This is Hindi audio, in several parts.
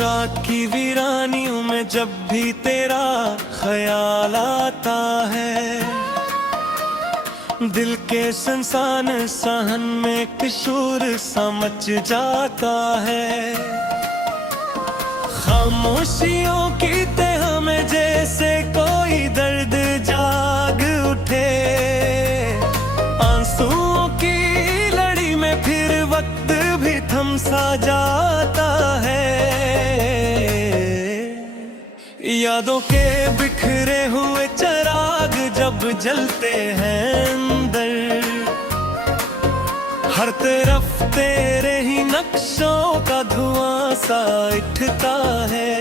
रात की वीरानियों में जब भी तेरा ख्याल आता है, दिल के संसान सहन में किशोर समझ जाता है। खामोशियों की तह में जैसे कोई दर्द जाग उठे, आंसुओं की लड़ी में फिर वक्त भी थम सा जाता है। यादों के बिखरे हुए चिराग जब जलते हैं अंदर, हर तरफ तेरे ही नक्शों का धुआं सा उठता है।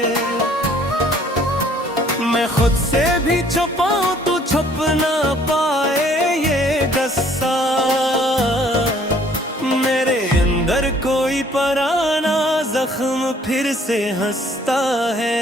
मैं खुद से भी छुपाऊं तू छुप ना पाए ये गस्सा, मेरे अंदर कोई पुराना जख्म फिर से हंसता है।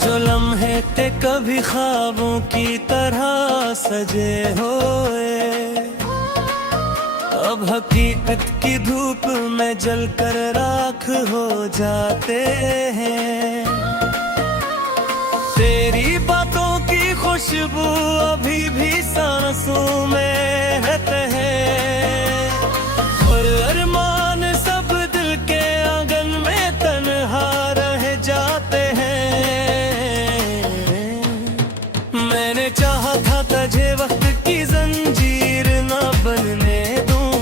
जो लम्हे थे कभी ख्वाबों की तरह सजे होए, अब हकीकत की धूप में जलकर राख हो जाते हैं। तेरी बातों की खुशबू अभी भी सांसों में है, और अरमान सब दिल के आंगन में तन्हा रह जाते हैं। मैंने चाहा था तुझे वक्त की जंजीर ना बनने दूं,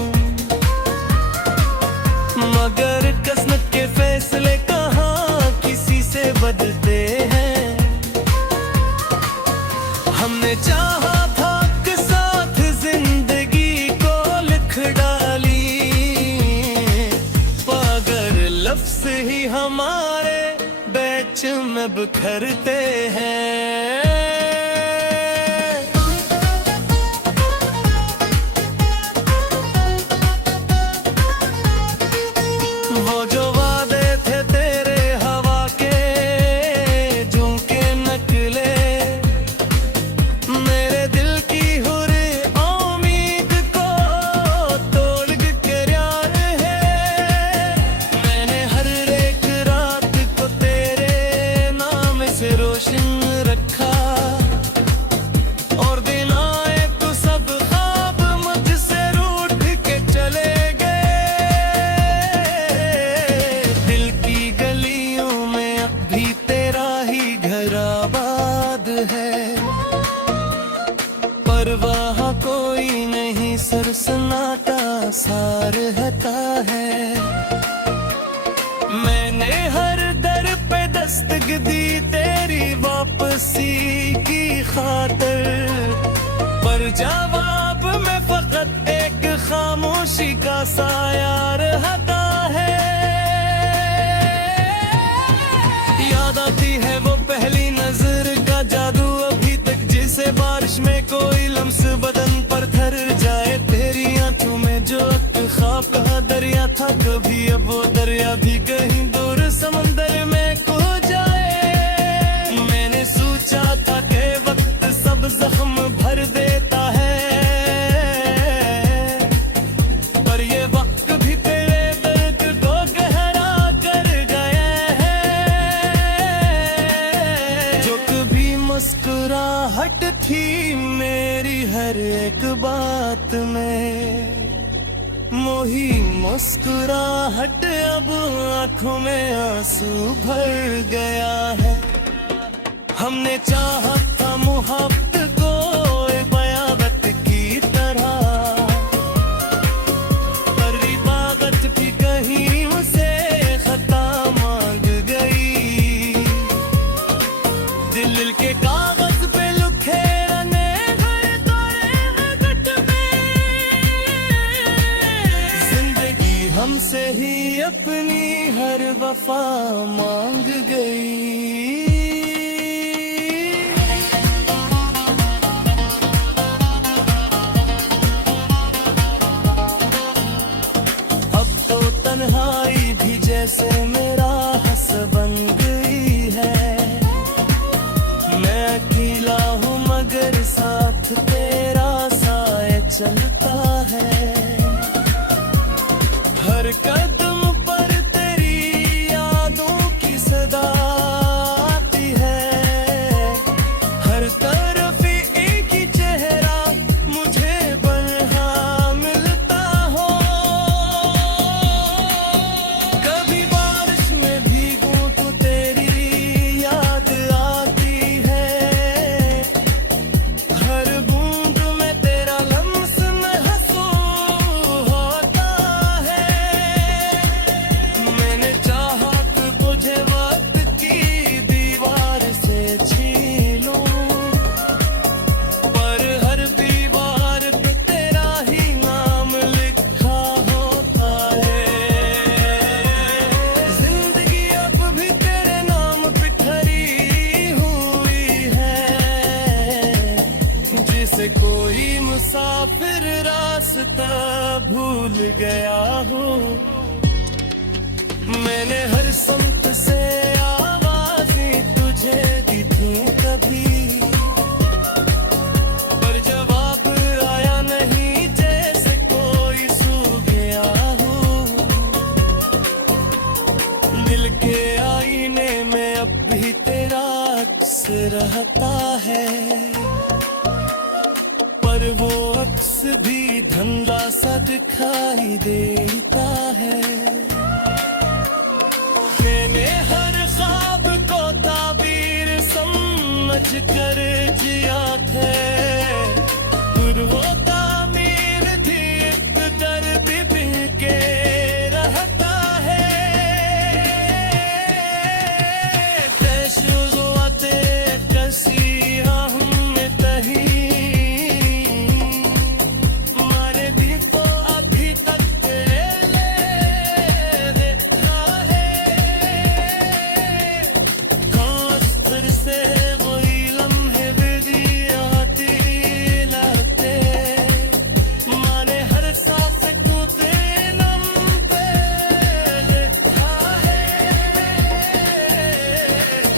मगर किस्मत के फैसले कहाँ किसी से बदलते हैं। हमने चाहा था कि साथ जिंदगी को लिख डाली, मगर लफ्ज़ ही हमारे बीच में बिखरते हैं। परवाह कोई नहीं, सर सन्नाटा सा रहता है। मैंने हर दर पे दस्तक दी तेरी वापसी की खातिर, पर जवाब में फकत एक खामोशी का साया रहता है। याद आती है वो पहली नजर का जादू अभी तक, जिसे बारिश में कोई लम्स बदन पर ठहर जाए। तेरी आंखों में जो ख्वाब का दरिया था, कभी अब वो दरिया भी कहीं दूर समंदर में खो जाए। मैंने सोचा था कि वक्त सब जख्म भर देता है, पर ये वक्त भी तेरे दर्द को गहरा कर गया है। जो कभी मुस्कुराहट थी मेरी हर एक बात में, मोही मुस्कुराहट अब आंखों में आंसू भर गया है। हमने चाहा था मोहब्बत को बयागत की तरह, पर इबादत भी कहीं उसे खता मांग गई। दिल के कागज पे लिखे रने गए तोरे गट में, जिंदगी हमसे ही अपनी हर वफा मांग गई। जैसे मेरा हसबन गई है। मैं अकेला हूँ मगर साथ तेरा साए चलता है। हर कदम पर तेरी यादों की सदा आती है। हर तरफ एक ही चेहरा मुझे बन्हा मिलता हो। कभी बारिश में भीगूं तो तेरी याद आती है। हर बूंद में तेरा लम्स महसूस होता है। मैंने चाहा कि तुझे वक्त की दीवार से छीनूं, पर हर दीवार पे तेरा ही नाम लिखा होता है। जिंदगी अब भी तेरे नाम पे ठहरी हुई है। जिसे कोई मुसाफिर रास्ता भूल गया हो। मैंने हर संत से आवाज़ें तुझे दी थी कभी, पर जवाब आया नहीं जैसे कोई सो गया हो। दिल के आईने में अब भी तेरा अक्स रहता है, पर वो अक्स भी धंधा सा दिखाई देता है। मैंने हर ख्वाब को ताबीर समझ कर जिया थे, पर वो तामीर थी एक दर्द दिल के रहता है। तशुआते कसी हम तही मारे भी तो अभी तक ले देखा है। काश फिर से वही लम्हे भी आते लगते, माने हर सांस को तेरे नाम पे लिखा है।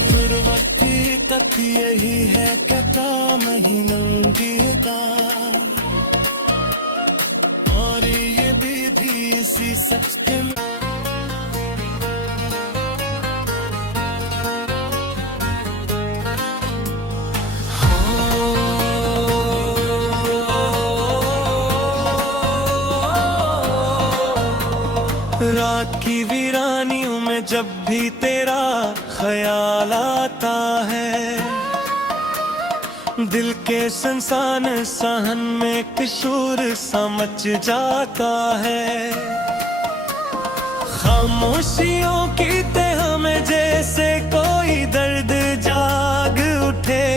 फिर हकीकत यही है कहता महीनों की दार, और ये भी इसी सच के रात की वीरानियों में जब भी तेरा ख्याल आता है, दिल के संसान सहन में किशोर समझ जाता है। खामोशियों की तह में जैसे कोई दर्द जाग उठे,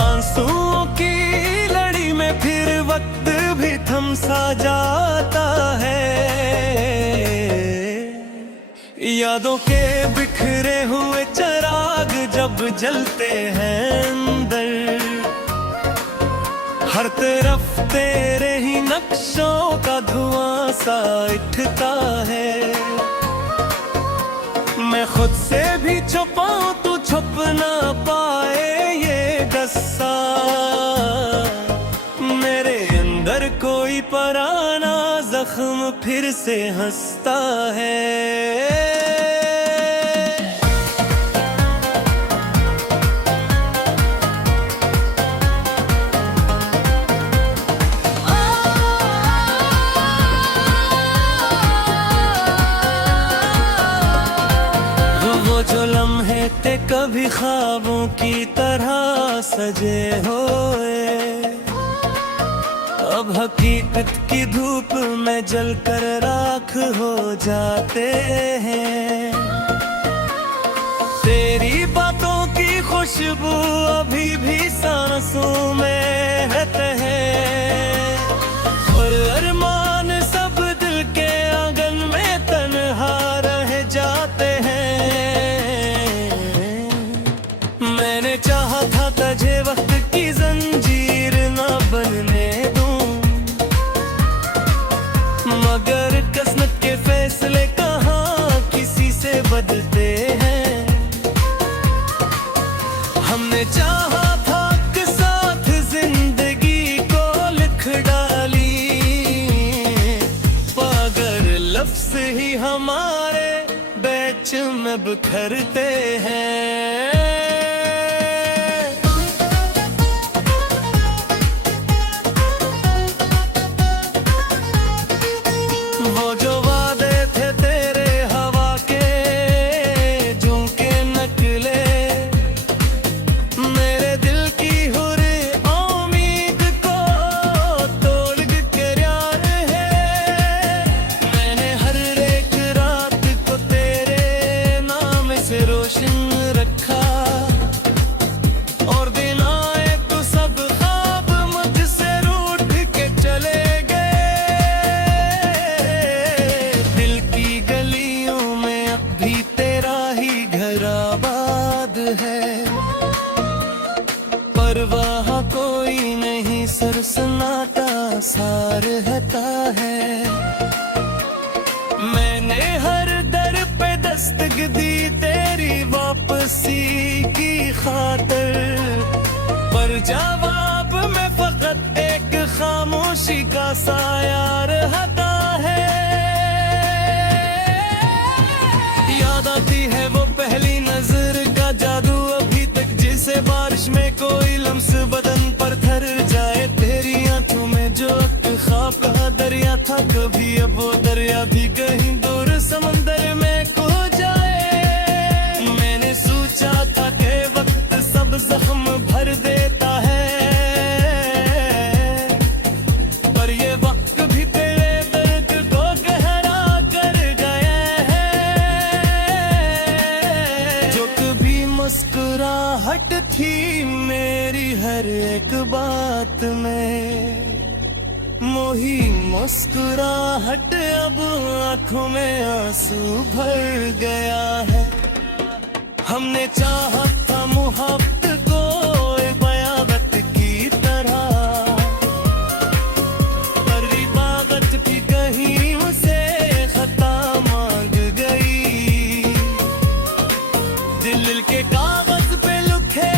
आंसुओं की लड़ी में फिर वक्त भी थम सा जाता है। यादों के बिखरे हुए चिराग जब जलते हैं अंदर, हर तरफ तेरे ही नक्शों का धुआं सा उठता है। मैं खुद से भी छुपाऊं तू छुप ना पाए ये गस्सा, मेरे अंदर कोई पुराना जख्म फिर से हंसता है। जो लम्हे थे कभी ख्वाबों की तरह सजे होए, अब हकीकत की धूप में जलकर राख हो जाते हैं। तेरी बातों की खुशबू अभी भी सांसों में रहते हैं, और अरमान सब दिल के आंगन में तन्हा रह जाते हैं। मैंने चाहा था तुझे वक्त की जंजीर न बनने दूं, मगर किस्मत के फैसले कहाँ तुम्हारे बीच में बिखरते हैं। वो जो वादे थे तेरे हवा के झुमके नकले, मेरे दिल की हुर उम्मीद को तोड़ के यार है। मैंने हर एक रात को तेरे नाम से रोशन रखा, और दिन आए तो सब ख्वाब मुझसे रूठ के चले परवाह कोई नहीं, सर सन्नाटा सा रहता है। मैंने हर दर पे दस्तक दी तेरी वापसी की खातिर, पर जवाब में फकत एक खामोशी का साया रहता है। याद आती है वो पहली नजर का जादू अभी तक, जिसे बारिश में कोई लम्स बदन पर ठहर जाए। तेरी आंखों में जो ख्वाब का दरिया था, कभी अब वो दरिया भी कहीं दूर समंदर में खो जाए। मैंने सोचा था कि वक्त सब जख्म भर देता है, पर ये वक्त भी तेरे दर्द को गहरा कर गया है। जो कभी मुस्कुराहट थी मेरी हर एक बात में, मोही मुस्कुराहट अब आंखों में आंसू भर गया है। हमने चाहा था मोहब्बत को बयागत की तरह, पर इबादत भी कहीं उसे खता मांग गई। दिल के कागज पे लिखे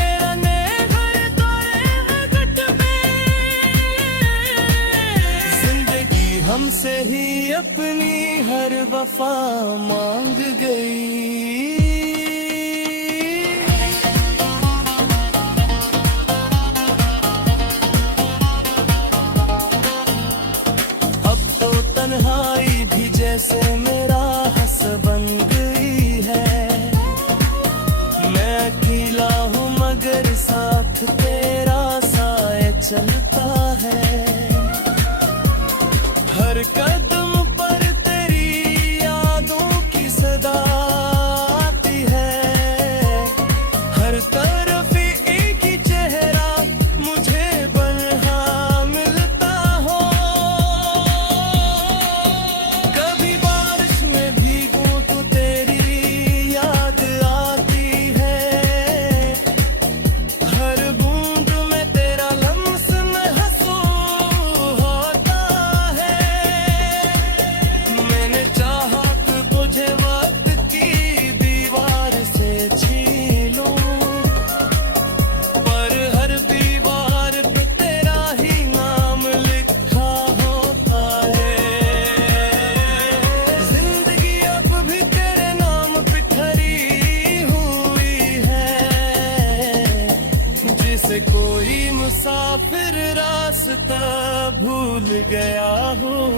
हमसे ही अपनी हर वफा मांग गई। अब तो तन्हाई भी जैसे मेरा हंस बन गई है। मैं अकेला हूँ मगर साथ तेरा साए चलता है। हर कदम पर तेरी यादों की सदा आती है। हर तरफ एक ही चेहरा मुझे बन्हा मिलता हो। कभी बारिश में भीगूं तो तेरी याद आती है। हर बूंद में तेरा लम्स महसूस होता है। मैंने चाहा कि तुझे वक्त की दीवार से छीनूं, पर हर दीवार पे तेरा ही नाम लिखा होता है। जिंदगी अब भी तेरे नाम पे ठहरी हुई है, जिसे कोई मुसाफिर रास्ता भूल गया हूँ।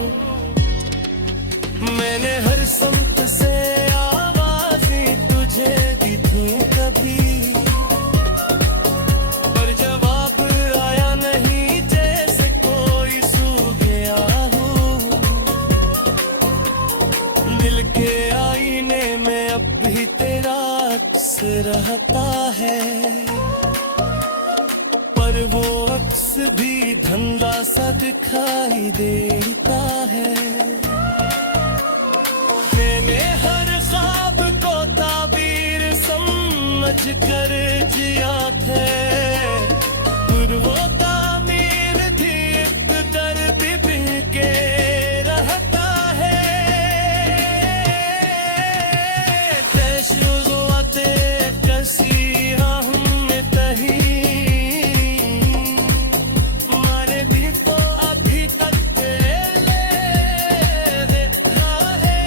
मैंने हर समत से आवाज़ें तुझे दी थी कभी, पर जवाब आया नहीं, जैसे कोई सो गया हूँ। दिल के आईने में अब भी तेरा अक्स रहता है, पर वो अक्स भी धंधा सा दिखाई देता है। मैंने हर ख्वाब को ताबीर समझ कर जिया थे, पर वो तामीर थी एक दर्द बिन के रहता है। तशुरुआते कसी हमने तही, मारे भी तो अभी तक ले देखा है।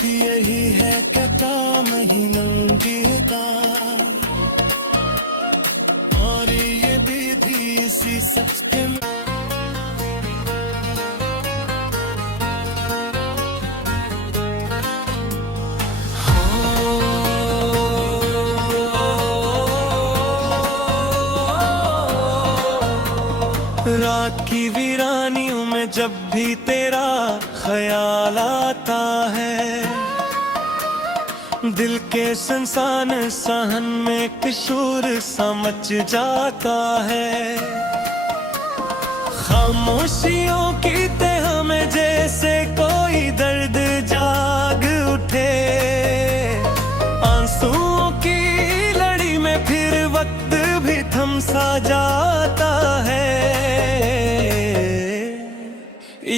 यही है कहता महीनों बीता, और ये विधि इसी सच के रात की वीरानियों में जब भी तेरा ख्याल आता है, दिल के संसान सहन में किशोर सा मच जाता है। खामोशियों की तह में जैसे कोई दर्द जाग उठे, आंसुओं की लड़ी में फिर वक्त भी थम सा जाता है।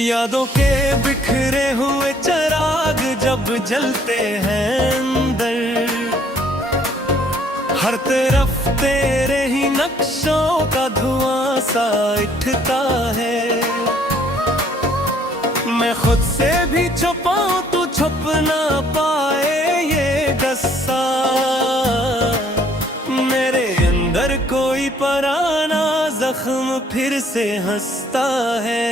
यादों के बिखरे हुए चिराग जब जलते हैं अंदर, हर तरफ तेरे ही नक्शों का धुआं सा उठता है। मैं खुद से भी छुपाऊं तू छुप ना पाए ये गस्सा, मेरे अंदर कोई पुराना जख्म फिर से हंसता है।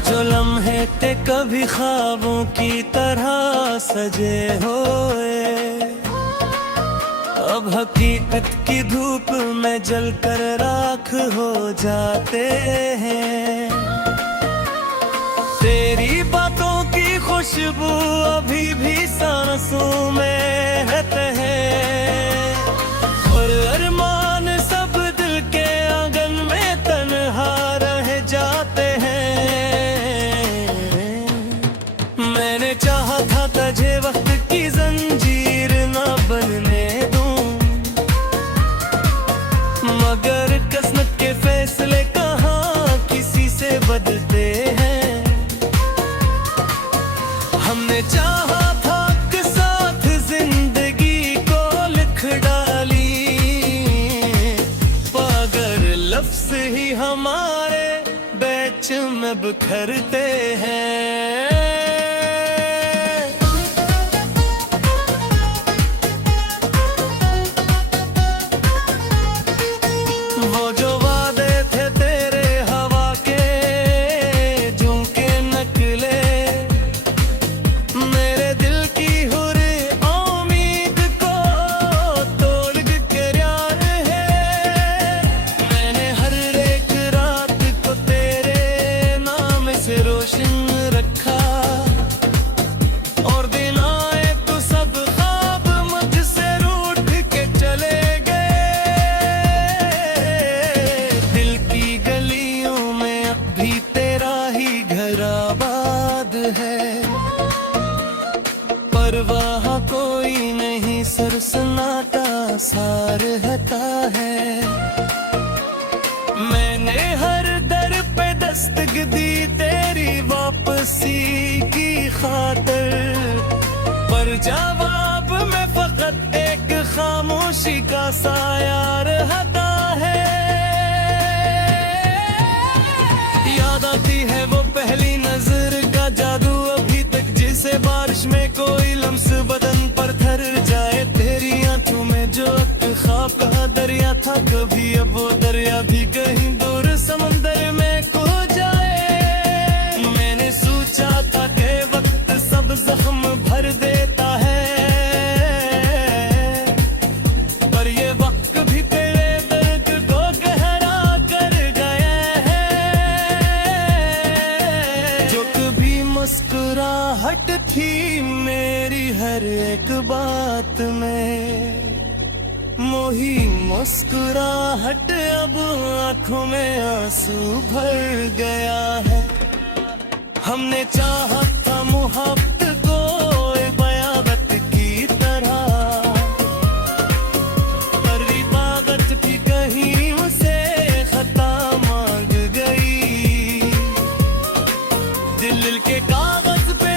जो लम्हे थे कभी ख्वाबों की तरह सजे होए, अब हकीकत की धूप में जलकर राख हो जाते हैं। तेरी बातों की खुशबू अभी भी सांसों में है, और अरमान सब दिल के आंगन में तन्हा रह जाते हैं। मैंने चाहा था तुझे वक्त की जंजीर ना बनने दूं, मगर किस्मत के फैसले कहाँ किसी से बदलते हैं। हमने चाहा था कि साथ जिंदगी को लिख डाली, मगर लफ्ज़ ही हमारे बीच में बिखरते हैं। वो जो वादे थे तेरे हवा के झोंके नकले, मेरे दिल की हुर उम्मीद को तोड़ के यार है। मैंने हर एक रात को तेरे नाम से रोशन रखा, और दिन आए तो सब ख्वाब मुझसे रूठ के चले गए। दिल की गलियों में अब भी तेरा ही घर आबाद है, पर वहाँ कोई नहीं, सर सन्नाटा सा रहता है। मैंने हर दर पे दस्तक दी तेरी वापसी की खातिर, पर जवाब में फकत एक खामोशी का साया रहता है। याद आती है वो पहली नजर का जादू अभी तक, जिसे बारिश में कोई लम्स बदन पर ठहर जाए। तेरी आंखों में जो ख्वाब का दरिया था, कभी अब वो दरिया भी कहीं दूर समंदर में खो जाए। मैंने सोचा था कि वक्त सब जख्म भर देता है, पर ये वक्त भी तेरे दर्द को गहरा कर गया है। जो कभी मुस्कुराहट थी मेरी हर एक बात में, मोही मुस्कुराहट अब आंखों में आंसू भर गया है। हमने चाहा था मुहब्बत को बयाबत की तरह, पर इबादत भी कहीं उसे खता मांग गई। दिल के कागज पे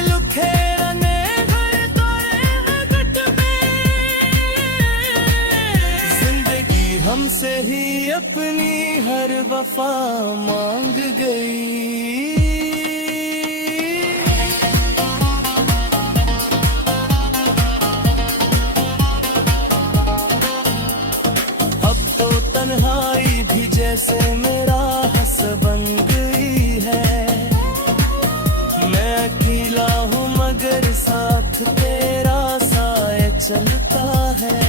मुझसे ही अपनी हर वफा मांग गई। अब तो तन्हाई भी जैसे मेरा हंस बन गई है। मैं अकेला हूँ मगर साथ तेरा साए चलता है।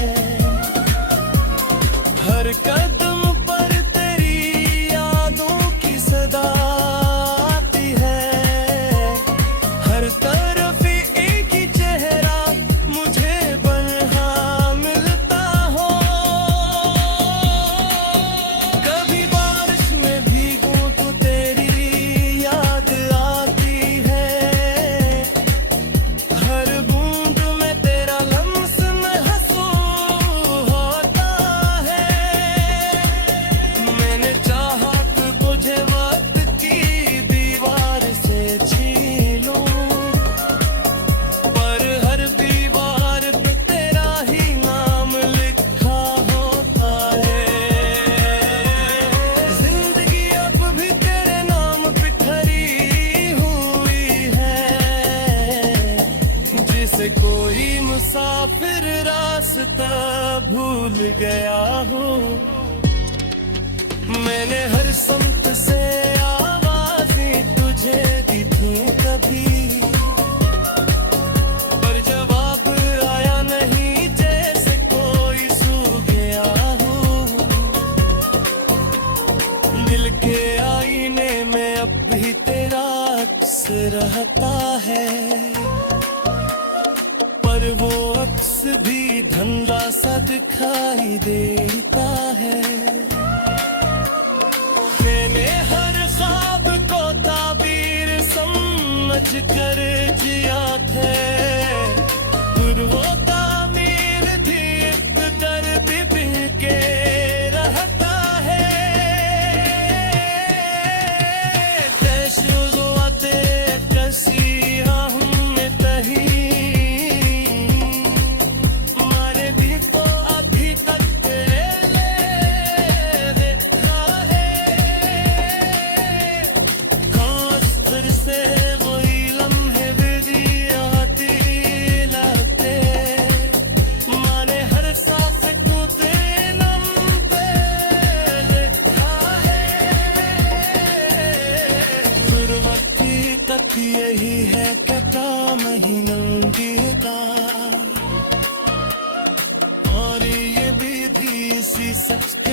हर कदम पर तेरी यादों की सदा आती है। हर तरफ एक ही चेहरा मुझे बन्हा मिलता हो। कभी बारिश में भीगूं तो तेरी याद आती है। हर बूंद में तेरा लम्स महसूस होता है। मैंने चाहा कि तुझे वक्त की दीवार से छीनूं, पर हर दीवार पे तेरा ही नाम लिखा होता है। जिंदगी अब भी तेरे नाम पे खरी हुई है। जिसे कोई मुसाफिर रास्ता भूल गया हो। मैंने हर संत से आवाज़ें तुझे दी थी कभी, पर जवाब आया नहीं जैसे कोई सो गया हो। दिल के आईने में अब भी तेरा अक्स रहता है, पर वो अक्स भी धंधा सा दिखाई देता है। मैंने हर ख्वाब को ताबीर समझ कर जिया थे, फिर वो तामीर थी एक दर्द भी के रहता है। शुरुआते कसी हमने तही मारे भी तो अभी तक तेरे देखा है। काश फिर से वही लम्हे भी आती लगते, माने हर सांस को तेरे नाम पे लिखा है। फिर हकीकत यही है कि काम ही नंगीता, और ये भी इसी सच के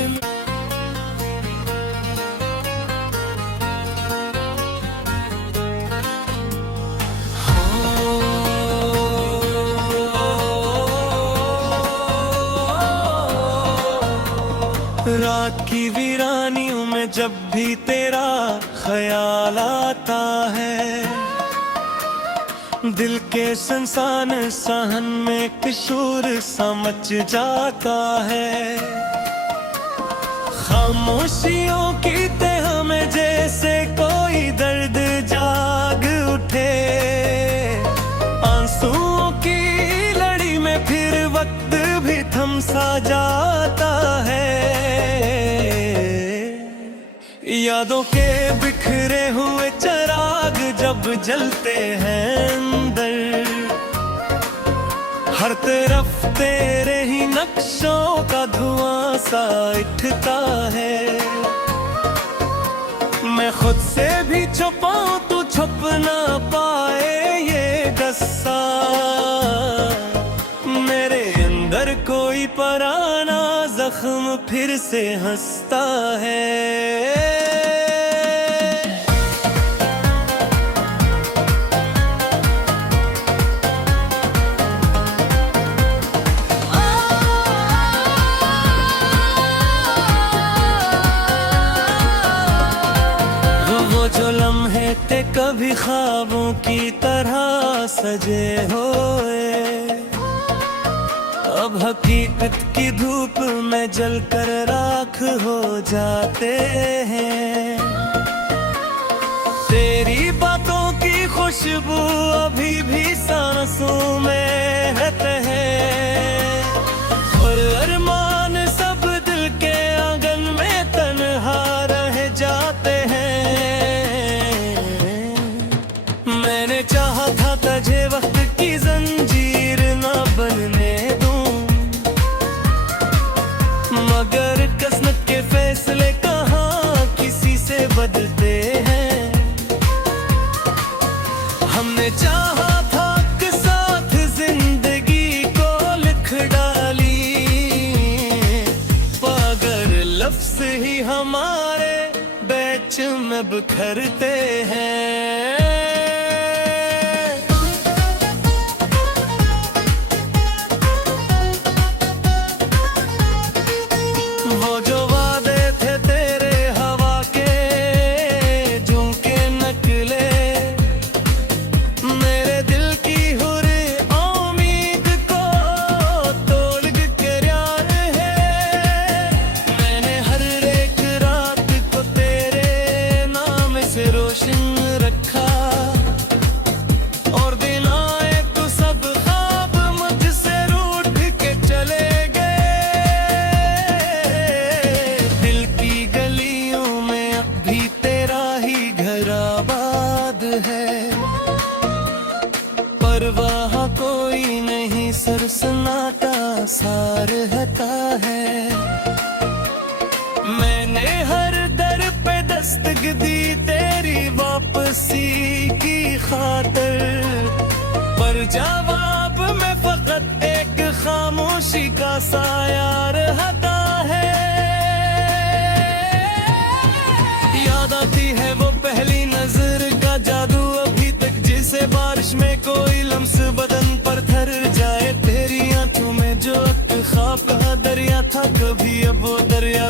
रात की वीरानियों में जब भी तेरा ख्याल आता है, दिल के संसान सहन में किशोर समझ जाता है। खामोशियों की तह में जैसे कोई दर्द जाग उठे, आंसुओं की लड़ी में फिर वक्त भी थम सा जाता है। यादों के बिखरे हुए चिराग जब जलते हैं अंदर, हर तरफ तेरे ही नक्शों का धुआं सा उठता है। मैं खुद से भी छुपाऊं तू छुप ना पाए ये गस्सा, मेरे अंदर कोई पुराना जख्म फिर से हंसता है। जो लम्हे थे कभी ख्वाबों की तरह सजे होए, अब हकीकत की धूप में जलकर राख हो जाते हैं। तेरी बातों की खुशबू अभी भी सांसों में रहते हैं, और अरमान सब दिल के मैंने चाहा था तुझे वक्त की जंजीर ना बनने दूं, मगर किस्मत के फैसले कहाँ किसी से बदलते हैं। हमने चाहा था कि साथ जिंदगी को लिख डाली, मगर लफ्ज़ ही हमारे बीच में बिखरते हैं। वो जो वादे थे तेरे हवा के झुमके नकले, मेरे दिल की हुर उम्मीद को तोड़ के यार है। मैंने हर एक रात को तेरे नाम से रोशन रखा, और दिन आए तो सब ख्वाब मुझसे रूठ के चले गए। दिल की गलियों में अब भी तेरा ही घर आबाद है, परवाह कोई नहीं, सर सन्नाटा सा रहता है। मैंने हर दर पे दस्तक दी तेरी वापसी की खातिर, पर जवाब में फकत एक खामोशी का साया रहता है। याद आती है वो पहली नजर का जादू अभी तक, जिसे बारिश में कोई लम्स बदन पर ठहर जाए। तेरी आंखों में जो ख्वाब का दरिया था, कभी अब वो दरिया